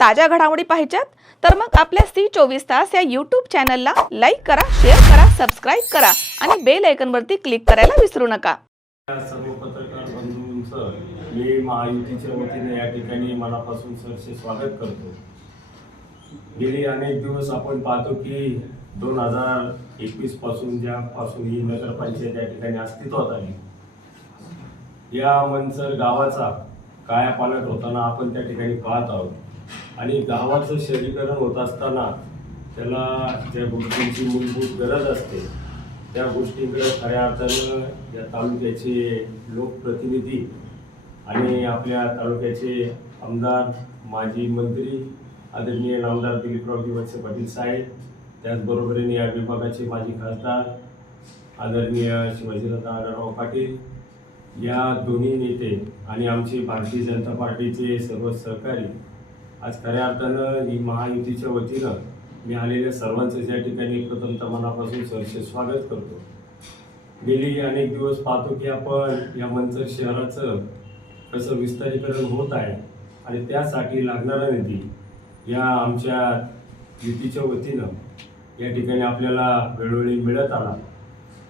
ताज्या घडामोडी पाहिजेत तर मग आपल्या सी चोवीस तास या यूट्यूब चॅनलला लाईक करा शेअर करा सबस्क्राईब करा आणि बेल आयकनवरती क्लिक करायला विसरू नका. या सर्व पत्रकार बंधूंचं मी महायुतीच्या वतीने या ठिकाणी मनापासून सरसे स्वागत करतो. गेली अनेक दिवस आपण पाहतो की दोन हजार एकवीसपासून ज्यापासून ही नगरपंचायत या ठिकाणी अस्तित्वात आली. या मंचर गावाचा कायापालट होताना आपण त्या ठिकाणी पाहत आहोत. आणि गावाचं शहरीकरण होत असताना त्याला ज्या गोष्टींची मूलभूत गरज असते. त्या गोष्टींकडे खऱ्या अर्थानं या तालुक्याचे लोकप्रतिनिधी आणि आपल्या तालुक्याचे आमदार माजी मंत्री आदरणीय आमदार दिलीपरावजी वत्से पाटील साहेब त्याचबरोबरीने या विभागाचे माजी खासदार आदरणीय शिवाजीराव पाटील या दोन्ही नेते आणि आमचे भारतीय जनता पार्टीचे सर्व सहकारी आज खऱ्या अर्थानं ही महायुतीच्या वतीनं मी आलेल्या सर्वांचं या ठिकाणी प्रथमतः मनापासून सहर्ष स्वागत करतो. गेली अनेक दिवस पाहतो की आपण या मंचर शहराचं कसं विस्तारीकरण होत आहे आणि त्यासाठी लागणारा निधी या आमच्या युतीच्या वतीनं या ठिकाणी आपल्याला वेळोवेळी मिळत आला.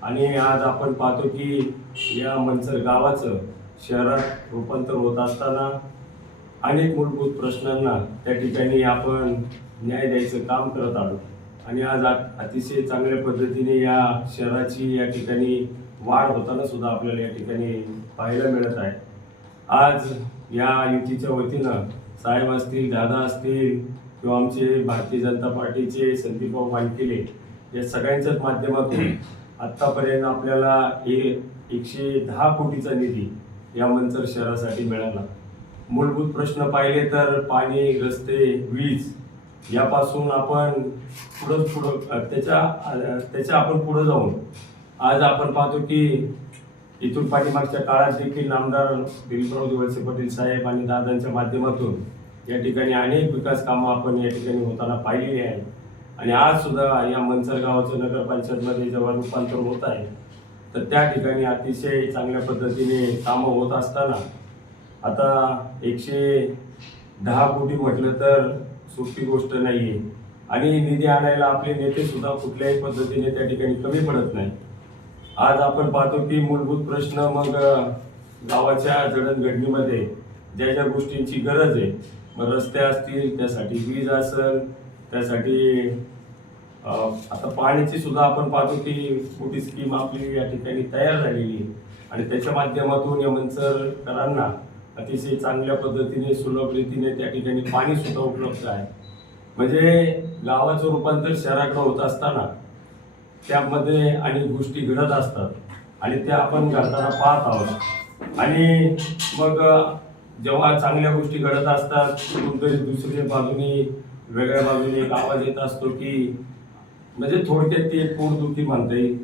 आणि आज आपण पाहतो की या मंचर गावाचं शहरात रूपांतर होत असताना अनेक मूलभूत प्रश्नांना त्या ठिकाणी आपण न्याय द्यायचं काम करत आलो आणि आज अतिशय चांगल्या पद्धतीने या शहराची या ठिकाणी वाढ होताना सुद्धा आपल्याला या ठिकाणी पाहायला मिळत आहे. आज या युतीच्या वतीनं साहेब असतील दादा असतील किंवा आमचे भारतीय जनता पार्टीचे संदीपभाऊ मानकेले या सगळ्यांच्याच माध्यमातून आत्तापर्यंत आपल्याला हे एकशे दहा कोटीचा निधी या मंचर शहरासाठी मिळाला. मूलभूत प्रश्न पाहिले तर पाणी रस्ते वीज यापासून आपण पुढं पुढं त्याच्या त्याच्या आपण पुढं जाऊन आज आपण पाहतो की इथून पाठीमागच्या काळात देखील आमदार दिलीपराव दिवसे पाटील साहेब आणि दादांच्या माध्यमातून या ठिकाणी अनेक विकास कामं आपण या ठिकाणी होताना पाहिलेली आहे आणि आज सुद्धा या मंचर गावाचं नगरपंचायतमध्ये जेव्हा रूपांतर होत आहे. तर त्या ठिकाणी अतिशय चांगल्या पद्धतीने कामं होत असताना आता एकशे दहा कोटी म्हटलं तर सोपी गोष्ट नाही आहे आणि निधी आणायला आपले नेतेसुद्धा कुठल्याही पद्धतीने त्या ठिकाणी कमी पडत नाही आज आपण पाहतो की मूलभूत प्रश्न मग गावाच्या जडणघडणीमध्ये ज्या ज्या गोष्टींची गरज आहे मग रस्ते असतील त्यासाठी वीज असेल त्यासाठी आता पाण्याची सुद्धा आपण पाहतो की मोठी स्कीम आपली या ठिकाणी तयार झालेली आहे. आणि त्याच्या माध्यमातून या मंचरकरांना अतिशय चांगल्या पद्धतीने सुलभ रीतीने त्या ठिकाणी पाणी सुद्धा उपलब्ध आहे. म्हणजे गावाचं रूपांतर शहराकडे होत असताना त्यामध्ये अनेक गोष्टी घडत असतात आणि त्या आपण घडताना पाहत आहोत. आणि मग जेव्हा चांगल्या गोष्टी घडत असतात कुठेतरी दुसऱ्या बाजूनी वेगळ्या बाजूने एक आवाज येत असतो की म्हणजे थोडक्यात ती एक पोटदुखी म्हणता येईल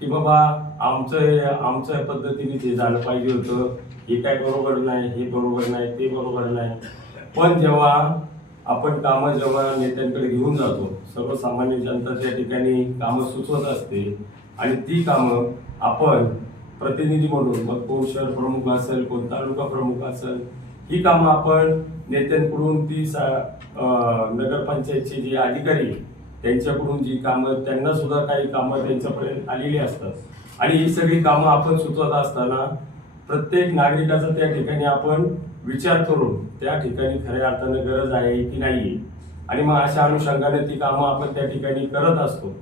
की बाबा आमचं आमच्या पद्धतीने ते झालं पाहिजे होतं हे काय बरोबर नाही हे बरोबर नाही ते बरोबर नाही. पण जेव्हा आपण कामं जेव्हा नेत्यांकडे घेऊन जातो सर्वसामान्य जनता त्या ठिकाणी कामं सुचवत असते आणि ती कामं आपण प्रतिनिधी म्हणून मग कोण शहर प्रमुख असेल कोण तालुका प्रमुख असेल ही कामं आपण नेत्यांकडून ती सा नगरपंचायतचे जे अधिकारी त्यांच्याकडून जी कामं त्यांना सुद्धा काही कामं त्यांच्यापर्यंत आलेली असतात. आणि ही सगळी कामं आपण सुचवत असताना प्रत्येक नागरिकाचा त्या ठिकाणी आपण विचार करून त्या ठिकाणी खऱ्या अर्थानं गरज आहे की नाही आणि मग अशा अनुषंगाने ती कामं आपण त्या ठिकाणी करत असतो.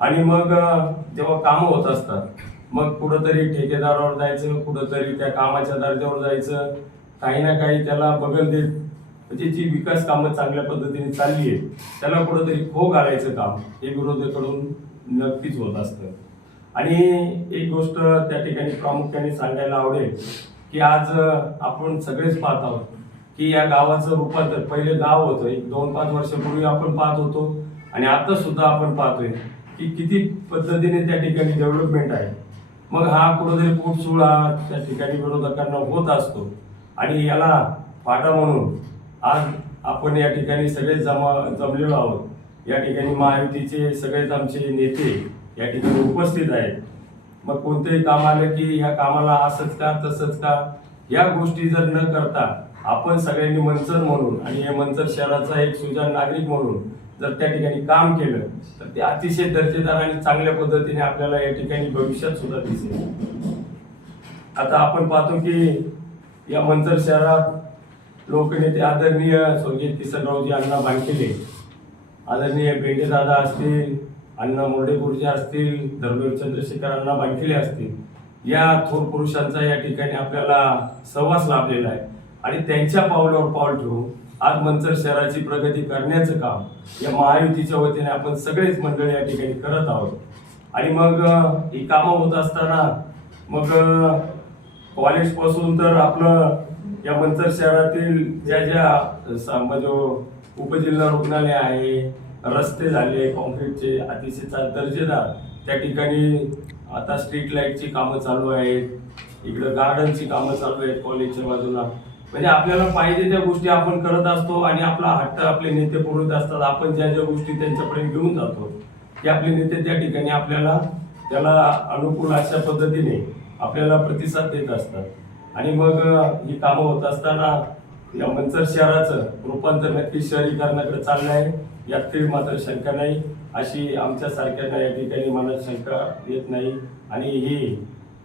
आणि मग जेव्हा कामं होत असतात मग कुठंतरी ठेकेदारावर जायचं कुठंतरी त्या कामाच्या दर्जावर जायचं काही ना काही त्याला बगल देत म्हणजे जी विकास कामं चांगल्या पद्धतीने चालली आहेत त्याला कुठंतरी खो घालायचं काम हे विरोधकडून नक्कीच होत असतं. आणि एक गोष्ट त्या ठिकाणी प्रामुख्याने सांगायला आवडेल की आज आपण सगळेच पाहत आहोत की या गावाचं रूपांतर पहिले गाव होतं एक दोन पाच वर्षापूर्वी आपण पाहत होतो आणि आता सुद्धा आपण पाहतोय की किती पद्धतीने त्या ठिकाणी डेव्हलपमेंट आहे. मग हा कुठंतरी पोटसुळा त्या ठिकाणी विरोधकांना होत असतो. आणि याला फाटा म्हणून आज आपण या ठिकाणी सगळे जमा जमलेलो आहोत. या ठिकाणी महायुतीचे सगळेच आमचे नेते या ठिकाणी उपस्थित आहेत. मग कोणतंही काम आलं की ह्या कामाला असंच का तसंच का या गोष्टी जर न करता आपण सगळ्यांनी मंचर म्हणून आणि या मंचर शहराचा एक सुजाण नागरिक म्हणून जर त्या ठिकाणी काम केलं तर ते अतिशय दर्जेदार आणि चांगल्या पद्धतीने आपल्याला या ठिकाणी भविष्यात सुद्धा दिसेल. आता आपण पाहतो की या मंचर शहरात लोकनेते आदरणीय स्वर्गीय किसनरावजी अण्णा बांकेले आदरणीय बेंडेदादा असतील अण्णा मुरडे असतील धर्मवीर चंद्रशेखर अण्णा बांकेले असतील या थोर पुरुषांचा या ठिकाणी आपल्याला सहवास लाभलेला आहे. आणि त्यांच्या पावलावर पाऊल ठेवून आज मंचर शहराची प्रगती करण्याचं काम या महायुतीच्या वतीने आपण सगळेच मंडळी या ठिकाणी करत आहोत. आणि मग ही कामं होत असताना मग कॉलेजपासून तर आपलं या मंचर शहरातील ज्या ज्या म्हणजे उपजिल्हा रुग्णालय आहे रस्ते झाले कॉन्क्रीटचे अतिशय दर्जेदार त्या ठिकाणी आता स्ट्रीट लाईटची कामं चालू आहेत इकडं गार्डनची कामं चालू आहेत कॉलेजच्या बाजूला. म्हणजे आपल्याला पाहिजे त्या गोष्टी आपण करत असतो आणि आपला हट्ट आपले नेते पुरवत असतात. आपण ज्या ज्या गोष्टी त्यांच्यापर्यंत घेऊन जातो ते आपले नेते त्या ठिकाणी आपल्याला त्याला अनुकूल अशा पद्धतीने आपल्याला प्रतिसाद देत असतात. आणि मग ही कामं होत असताना या मंचर शहराचं रूपांतर नक्की शहरीकरणाकडे चाललं आहे. यात काही मात्र शंका नाही. अशी आमच्या सारख्यांना या ठिकाणी मनात शंका येत नाही. आणि ही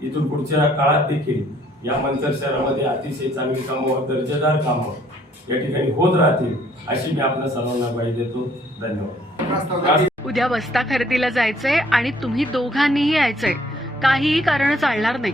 इथून पुढच्या काळात देखील या मंचर शहरामध्ये अतिशय चांगली कामं दर्जेदार कामं या ठिकाणी होत राहतील अशी मी आपल्या सर्वांना बाई देतो. धन्यवाद. उद्या वस्ता खरेदीला जायचंय आणि तुम्ही दोघांनीही यायचंय. काहीही कारण चालणार नाही.